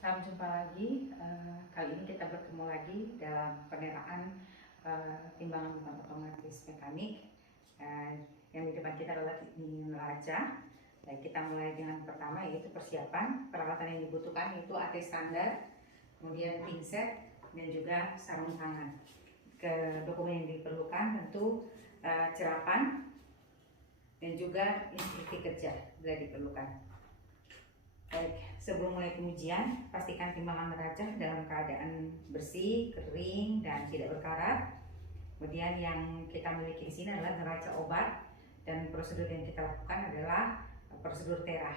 Salam jumpa lagi. Kali ini kita bertemu lagi dalam peneraan timbangan beban otomatis mekanik. Yang di depan kita adalah neraca. Baik, kita mulai dengan pertama, yaitu persiapan. Peralatan yang dibutuhkan yaitu AT standar, kemudian pinset, dan juga sarung tangan. Dokumen yang diperlukan tentu cerapan dan juga instruksi kerja bila diperlukan. Baik, sebelum mulai pengujian, pastikan timbangan neraca dalam keadaan bersih, kering, dan tidak berkarat. Kemudian yang kita miliki di sini adalah neraca obat, dan prosedur yang kita lakukan adalah prosedur TERA.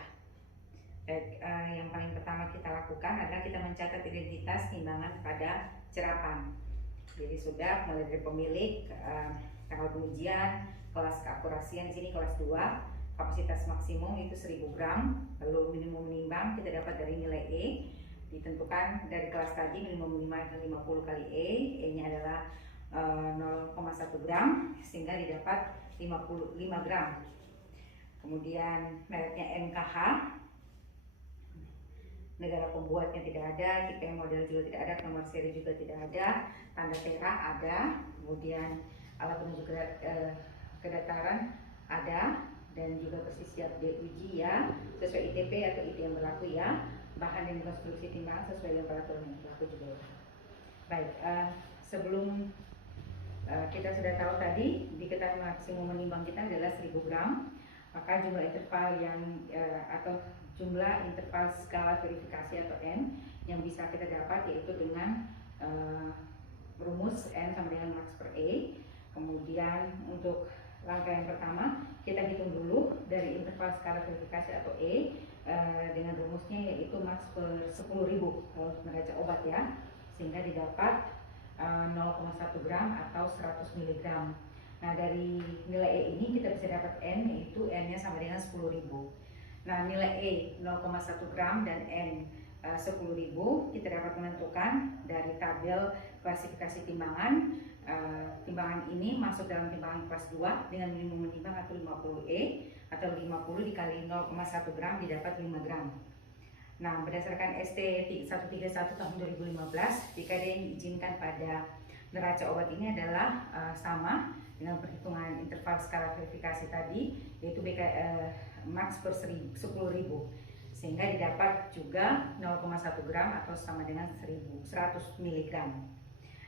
Baik, yang paling pertama kita lakukan adalah kita mencatat identitas timbangan pada cerapan. Jadi sudah mulai dari pemilik, tanggal pengujian, kelas keakurasian di sini kelas 2. Kapasitas maksimum itu 1000 gram, lalu minimum menimbang kita dapat dari nilai E, ditentukan dari kelas tadi minimum minimal 50 kali E nya adalah 0,1 gram, sehingga didapat 55 gram. Kemudian mereknya NKH, negara pembuatnya tidak ada, tipe model juga tidak ada, nomor seri juga tidak ada, tanda TERA ada, kemudian alat penunjuk kedataran ada, dan juga persis siap diuji ya, sesuai ITP atau IT yang berlaku ya, bahan dan konstruksi timbangan sesuai dengan peraturan yang berlaku juga ya. Baik, sebelum kita sudah tahu tadi diketahui maksimum menimbang kita adalah 1000 gram, maka jumlah interval yang atau jumlah interval skala verifikasi atau N yang bisa kita dapat yaitu dengan rumus N sama dengan max per E. Kemudian untuk langkah yang pertama, kita hitung dulu dari interval skala verifikasi atau E dengan rumusnya yaitu max per 10.000 kalau neraca obat ya, sehingga didapat 0,1 gram atau 100 mg. Nah, dari nilai E ini kita bisa dapat N, yaitu N-nya sama dengan 10.000. Nah, nilai E 0,1 gram dan N 10.000 kita dapat menentukan dari tabel klasifikasi timbangan. Timbangan ini masuk dalam timbangan kelas 2 dengan minimum menimbang atau 50 E atau 50 dikali 0,1 gram didapat 5 gram. Nah, berdasarkan ST 131 tahun 2015, BKD yang diizinkan pada neraca obat ini adalah sama dengan perhitungan interval skala verifikasi tadi, yaitu max per 10.000, sehingga didapat juga 0,1 gram atau sama dengan 100 mg.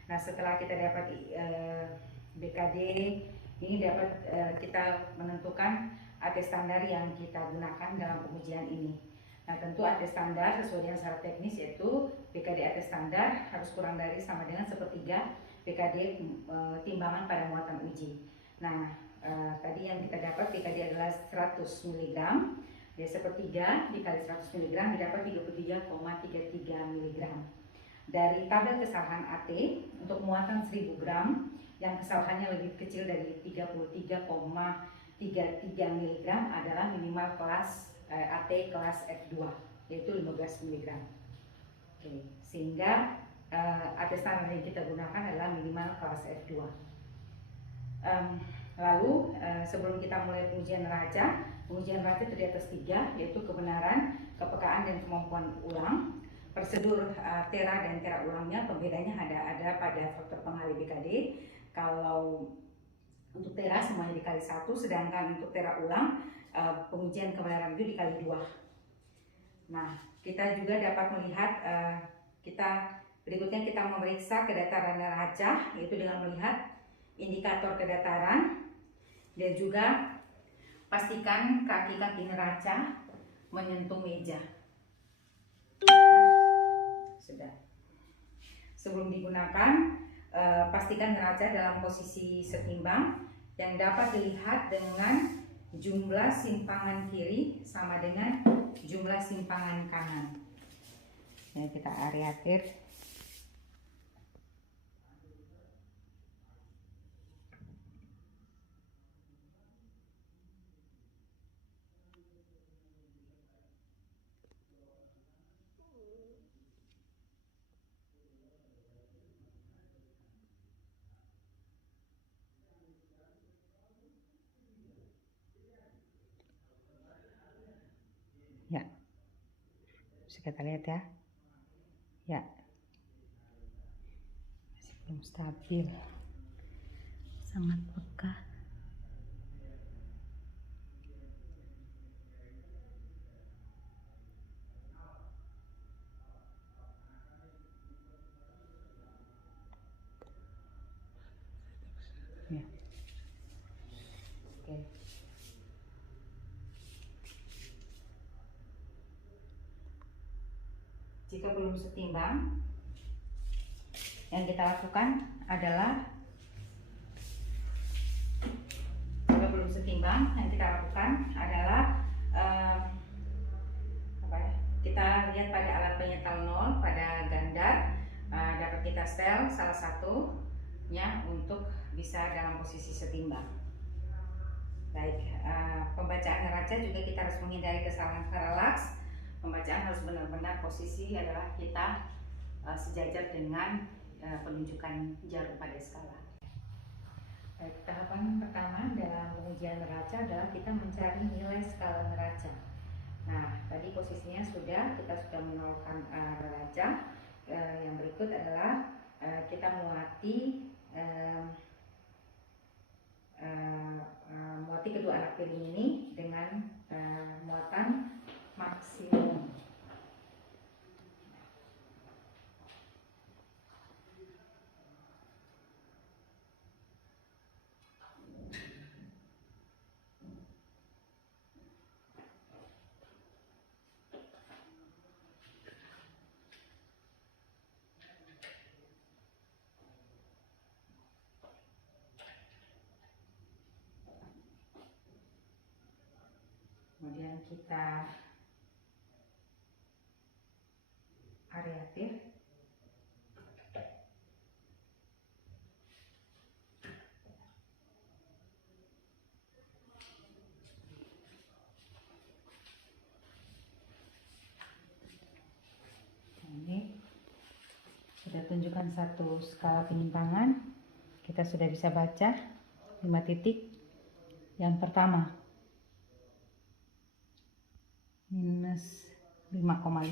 Nah, setelah kita dapat BKD ini dapat kita menentukan AT standar yang kita gunakan dalam pengujian ini. Nah, tentu AT standar sesuai dengan syarat teknis yaitu BKD AT standar harus kurang dari sama dengan sepertiga BKD timbangan pada muatan uji. Nah, tadi yang kita dapat BKD adalah 100 mg, ya sepertiga dikali 100 mg didapat 33,33 mg. Dari tabel kesalahan AT untuk muatan 1000 gram yang kesalahannya lebih kecil dari 33,33 mg adalah minimal kelas AT kelas F2 yaitu 15 mg. Oke, sehingga AT standar yang kita gunakan adalah minimal kelas F2. Lalu sebelum kita mulai pengujian neraca terdiri atas 3, yaitu kebenaran, kepekaan, dan kemampuan ulang. Prosedur TERA dan TERA ulangnya pembedanya ada pada faktor pengali BKD. Kalau untuk TERA semuanya dikali 1, sedangkan untuk TERA ulang pengujian kebenaran itu dikali 2. Nah, kita juga dapat melihat berikutnya kita memeriksa kedataran neraca, yaitu dengan melihat indikator kedataran dan juga pastikan kaki-kaki neraca menyentuh meja. Sudah. Sebelum digunakan, pastikan neraca dalam posisi setimbang yang dapat dilihat dengan jumlah simpangan kiri sama dengan jumlah simpangan kanan. Ini kita ariatir. Ya, bisa kita lihat ya. Ya, masih belum stabil, sangat peka. Ya. Oke. Jika belum setimbang, yang kita lakukan adalah kita lihat pada alat penyetel nol pada ganda, dapat kita setel salah satunya untuk bisa dalam posisi setimbang. Baik, pembacaan neraca juga kita harus menghindari kesalahan paralaks. Pembacaan harus benar-benar posisi adalah kita sejajar dengan penunjukan jarum pada skala. Baik, tahapan pertama dalam pengujian neraca adalah kita mencari nilai skala neraca. Nah, tadi posisinya kita sudah menolkan neraca. Yang berikut adalah kita muati kedua anak piring ini dengan muatan maksimum. Kemudian kita areatif. Ini sudah tunjukkan satu skala penyimpangan. Kita sudah bisa baca 5 titik. Yang pertama minus 5,5.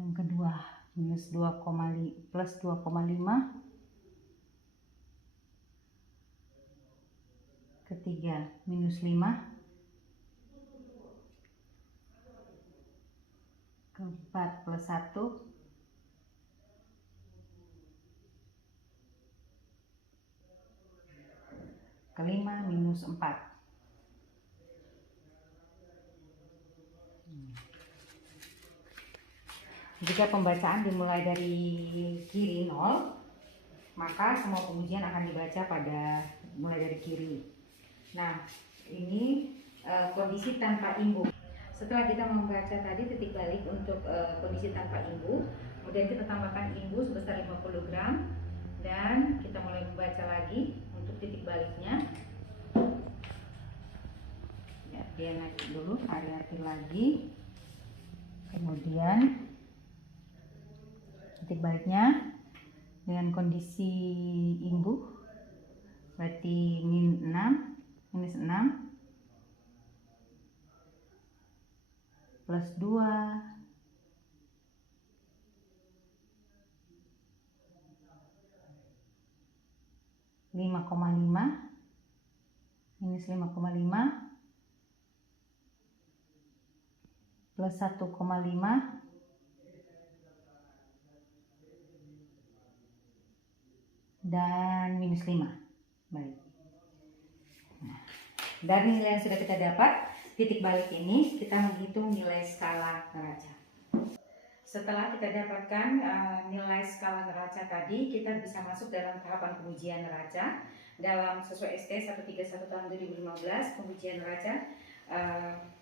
Yang kedua minus 2,5 plus 2,5. Ketiga minus 5. Keempat plus 1. Kelima minus 4. Jika pembacaan dimulai dari kiri 0, maka semua pengujian akan dibaca mulai dari kiri. Nah, ini kondisi tanpa imbu. Setelah kita membaca tadi titik balik untuk kondisi tanpa imbu, kemudian kita tambahkan imbu sebesar 50 gram dan kita mulai membaca lagi untuk titik baliknya. Ya, dia naik dulu, areatif lagi. Kemudian titik baliknya dengan kondisi imbu berarti minus 6 plus 2 5,5 minus 5,5 plus 1,5 dan minus 5. Baik. Nah, dari nilai yang sudah kita dapat, titik balik ini kita menghitung nilai skala neraca. Setelah kita dapatkan nilai skala neraca tadi, kita bisa masuk dalam tahapan pengujian neraca. Dalam sesuai ST 131 tahun 2015, pengujian neraca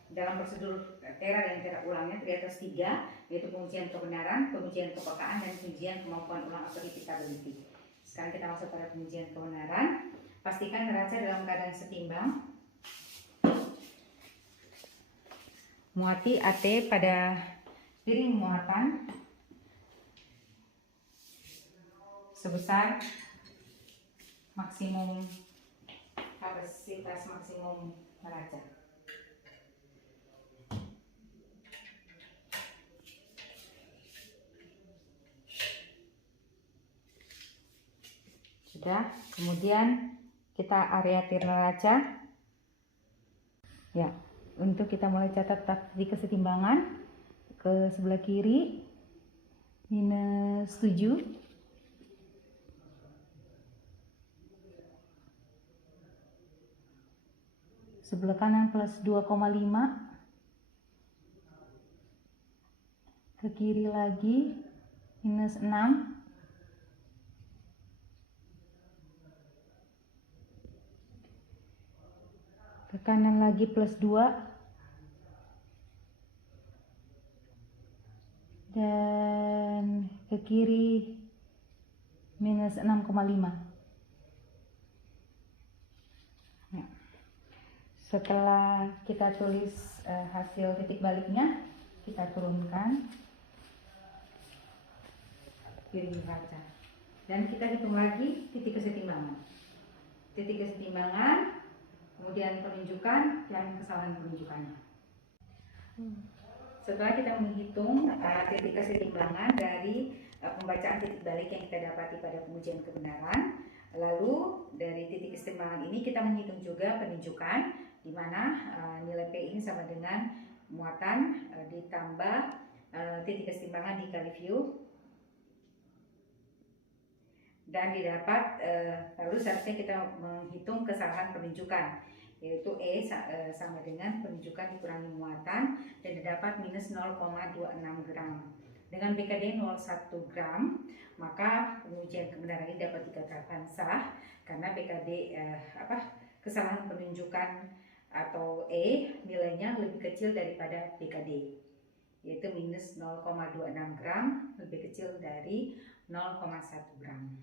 dalam prosedur TERA dan TERA ulangnya terdiri atas 3, yaitu pengujian kebenaran, pengujian kepekaan, dan pengujian kemampuan ulang atau repeatability. Sekarang kita masuk pada pengujian kebenaran. Pastikan neraca dalam keadaan setimbang. Muati AT pada piring muatan sebesar maksimum kapasitas maksimum neraca. Sudah. Kemudian kita area tir neraca. Ya, untuk kita mulai catat titik kesetimbangan ke sebelah kiri -7. Sebelah kanan plus 2,5. Ke kiri lagi -6. Ke kanan lagi plus 2. Dan ke kiri -6,5. Ya. Setelah kita tulis hasil titik baliknya, kita turunkan piring neraca. Dan kita hitung lagi titik kesetimbangan. Titik kesetimbangan, kemudian penunjukan dan kesalahan penunjukannya. Setelah kita menghitung titik kesetimbangan dari pembacaan titik balik yang kita dapati pada pengujian kebenaran, lalu dari titik kesetimbangan ini kita menghitung juga penunjukan, di mana nilai P ini sama dengan muatan ditambah titik kesetimbangan dikali view, dan didapat lalu seharusnya kita menghitung kesalahan penunjukan, yaitu E sama dengan penunjukan dikurangi muatan, dan didapat minus 0,26 gram. Dengan BKD 0,1 gram, maka pengujian kebenaran ini dapat dikatakan sah karena BKD kesalahan penunjukan atau E nilainya lebih kecil daripada BKD, yaitu minus 0,26 gram, lebih kecil dari 0,1 gram.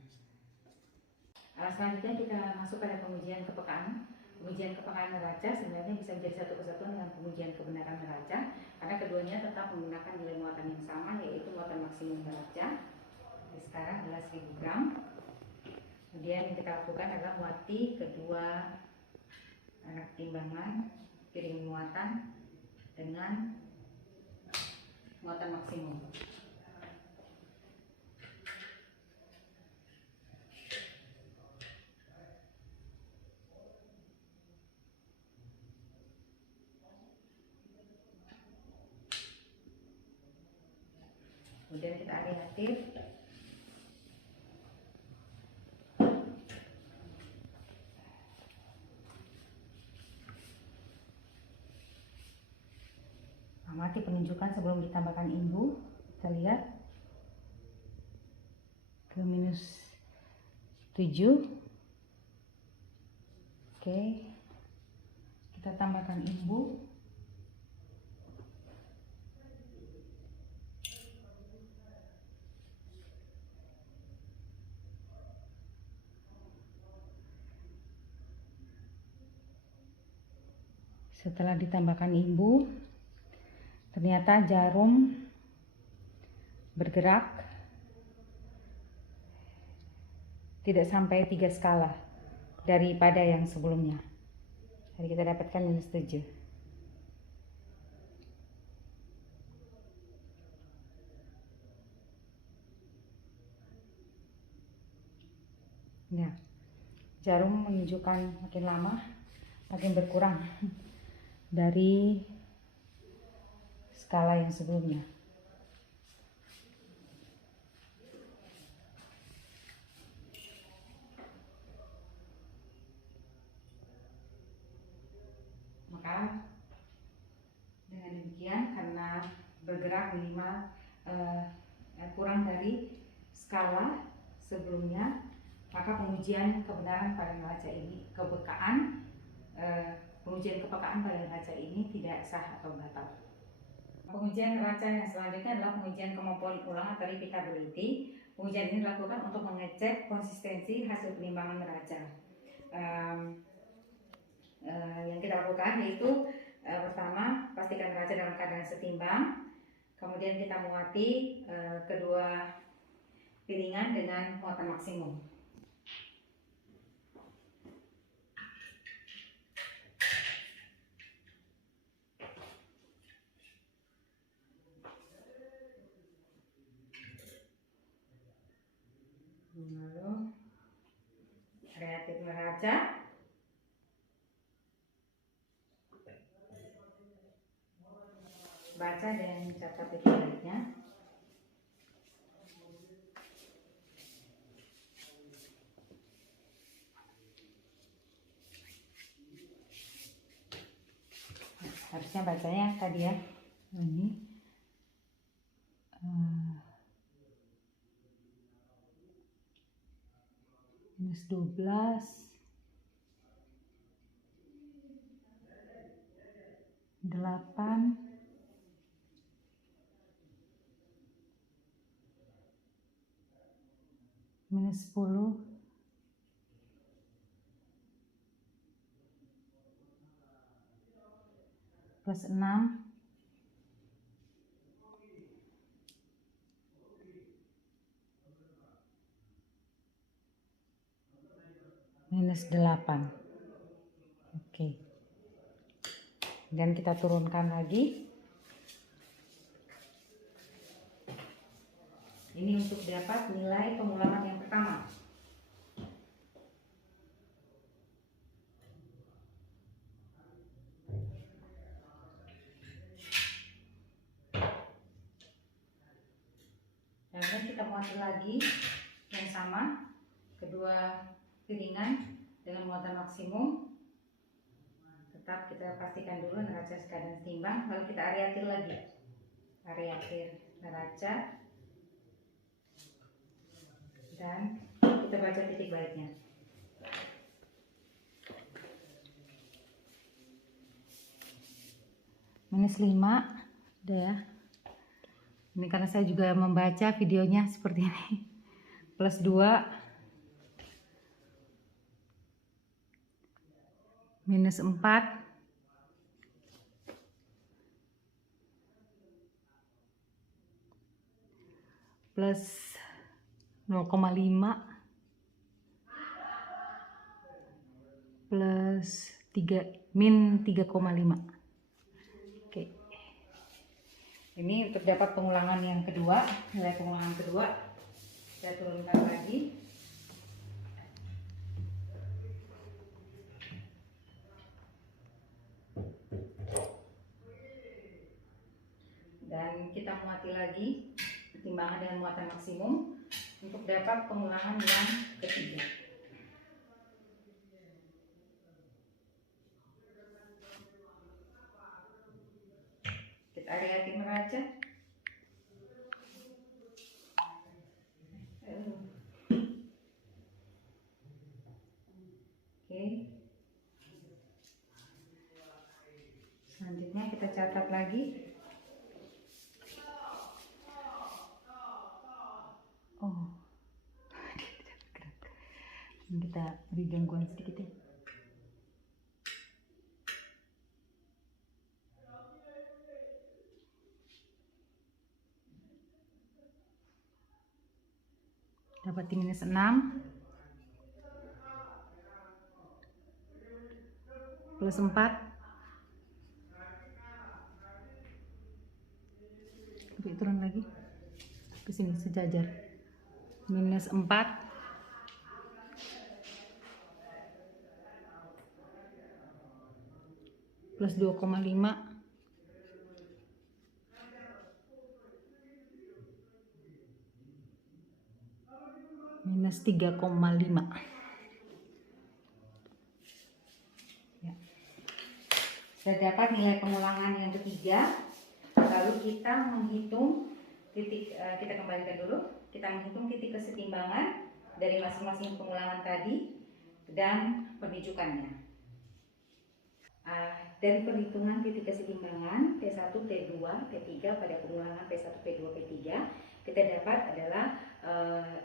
Selanjutnya kita masuk pada pengujian kepekaan. Pengujian kepekaan neraca sebenarnya bisa menjadi satu kesatuan dengan pengujian kebenaran neraca karena keduanya tetap menggunakan nilai muatan yang sama, yaitu muatan maksimum neraca. Sekarang adalah 1000 gram. Kemudian yang kita lakukan adalah muati kedua anak timbangan piring muatan dengan muatan maksimum. Kemudian kita area-tir. Amati penunjukan sebelum ditambahkan imbu. Kita lihat ke -7. Oke, kita tambahkan imbu. Setelah ditambahkan imbu, ternyata jarum bergerak tidak sampai 3 skala daripada yang sebelumnya. Jadi kita dapatkan -7. Ya, jarum menunjukkan makin lama makin berkurang dari skala yang sebelumnya. Maka dengan demikian, karena bergerak minimal kurang dari skala sebelumnya, maka pengujian kebenaran pada neraca ini, pengujian kepekaan pada neraca ini tidak sah atau batal. Pengujian neraca yang selanjutnya adalah pengujian kemampuan ulang atau replicability. Pengujian ini dilakukan untuk mengecek konsistensi hasil penimbangan neraca. Yang kita lakukan yaitu pertama, pastikan neraca dalam keadaan setimbang. Kemudian kita muati kedua piringan dengan muatan maksimum. Lalu baca dan catat titik baliknya. Harusnya bacanya tadi ya, ini -12, 8, -10, +6, -8. Oke. Dan kita turunkan lagi. Ini untuk dapat nilai pengulangan yang pertama. Dan kita muat lagi yang sama, kedua piringan dengan muatan maksimum. Tetap kita pastikan dulu neraca keadaan setimbang, lalu kita ariatir lagi. Ariatir neraca dan kita baca titik baliknya. -5, udah ya. Ini karena saya juga membaca videonya seperti ini. +2, -4, +0,5, -3,5. Oke. Ini untuk dapat pengulangan yang kedua, nilai pengulangan kedua. Saya turunkan lagi. Dan kita muati lagi pertimbangan dengan muatan maksimum untuk dapat pengulangan yang ketiga. Kita ariatin neraca. Oke. Selanjutnya kita catat lagi. Oh, kita beri gangguan sedikit ya. Dapat -6, +4, lebih turun lagi ke sini sejajar, -4, +2,5, -3,5. Ya. Sudah dapat nilai pengulangan yang ketiga. Lalu kita menghitung titik, kita kembalikan dulu. Kita menghitung titik kesetimbangan dari masing-masing pengulangan tadi dan penunjukannya. Dari perhitungan titik kesetimbangan T1, T2, T3 pada pengulangan P1, P2, P3, kita dapat adalah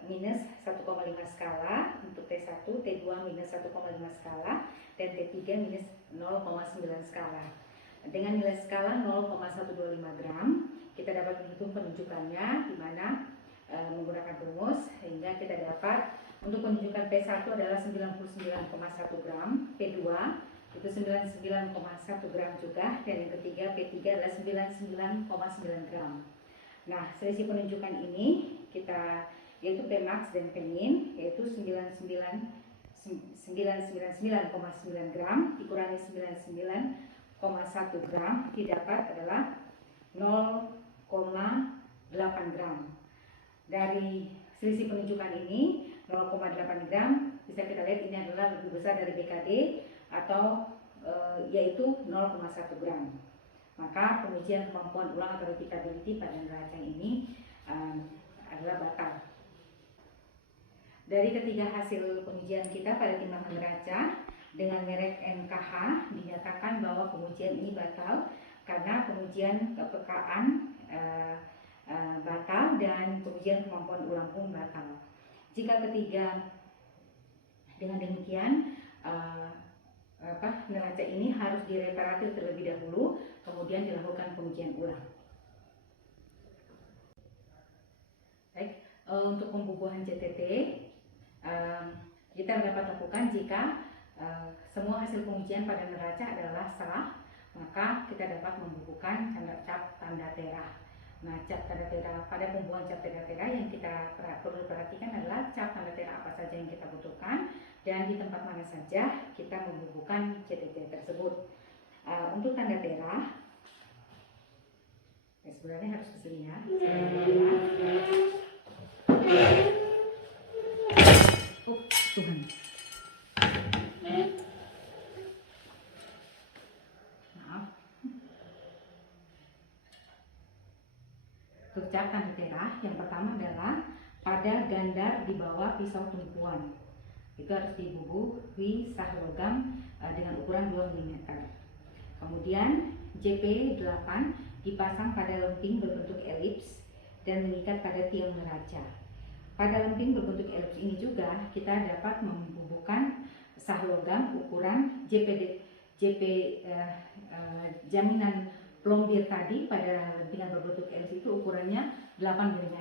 minus 1,5 skala untuk T1, T2 minus 1,5 skala, dan T3 minus 0,9 skala. Dengan nilai skala 0,125 gram, kita dapat menghitung penunjukannya, di mana menggunakan rumus, sehingga kita dapat untuk penunjukan P1 adalah 99,1 gram, P2 itu 99,1 gram juga, dan yang ketiga P3 adalah 99,9 gram. Nah, selisih penunjukan ini kita yaitu Pmax dan Pmin yaitu 99,9 99,9 gram dikurangi 99,1 gram didapat adalah 0,8 gram. Dari selisih penunjukan ini 0,8 gram bisa kita lihat ini adalah lebih besar dari BKD atau yaitu 0,1 gram. Maka pengujian kemampuan ulang atau repeatability pada neraca ini adalah batal. Dari ketiga hasil pengujian kita pada timbangan neraca dengan merek NKH dinyatakan bahwa pengujian ini batal karena pengujian kepekaan batal dan pengujian kemampuan ulang pun batal. Jika ketiga dengan demikian neraca ini harus direparatif terlebih dahulu, kemudian dilakukan pengujian ulang. Baik, untuk pembubuhan CTT kita dapat lakukan jika semua hasil pengujian pada neraca adalah salah, maka kita dapat membubuhkan cap tanda tera. Nah, cap tanda tera pada pembuahan cap tanda tera yang kita perlu perhatikan adalah cap tanda tera apa saja yang kita butuhkan dan di tempat mana saja kita membubuhkan CTT tersebut. Untuk tanda tera, sebenarnya harus kesini ya. Oh Tuhan. Untuk cap tanda tera, yang pertama adalah pada gandar di bawah pisau tumpuan. Itu harus dibubuhi sah logam dengan ukuran 2 mm. Kemudian JP8 dipasang pada lemping berbentuk elips dan mengikat pada tiang neraca. Pada lemping berbentuk elips ini juga kita dapat membubuhkan sah logam ukuran jaminan plombir tadi pada lentingan berbentuk elips itu ukurannya 8 mm.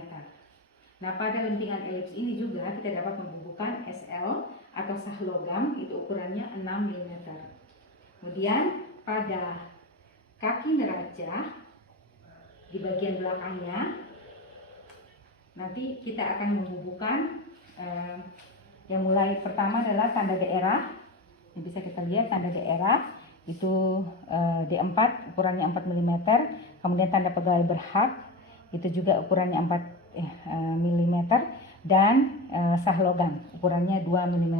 Nah, pada lentingan elips ini juga kita dapat membubuhkan SL atau sah logam itu ukurannya 6 mm. Kemudian pada kaki neraca di bagian belakangnya nanti kita akan membubuhkan yang mulai pertama adalah tanda daerah. Yang bisa kita lihat tanda daerah itu D4 ukurannya 4 mm. Kemudian tanda pegawai berhak itu juga ukurannya 4 mm dan sah logam ukurannya 2 mm.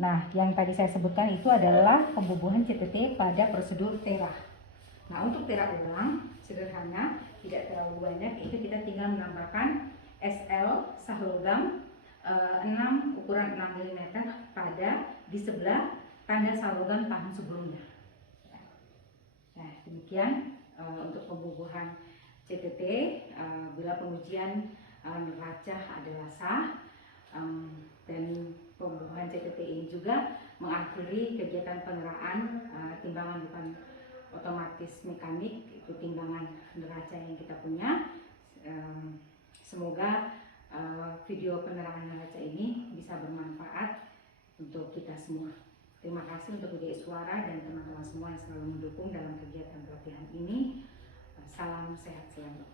Nah, yang tadi saya sebutkan itu adalah pembubuhan CTT pada prosedur tera. Nah, untuk tera ulang sederhana, tidak terlalu banyak, itu kita tinggal menambahkan SL sah logam 6 ukuran 6 mm pada di sebelah tanda sah logam tahun sebelumnya. Nah, demikian untuk pembubuhan CTT bila pengujian neraca adalah sah, dan pembubuhan CTT ini juga mengakhiri kegiatan peneraan timbangan bukan otomatis mekanik, itu timbangan neraca yang kita punya. Semoga video peneraan neraca ini bisa bermanfaat untuk kita semua. Terima kasih untuk Budaya Suara dan teman-teman semua yang selalu mendukung dalam kegiatan pelatihan ini. Salam sehat selalu.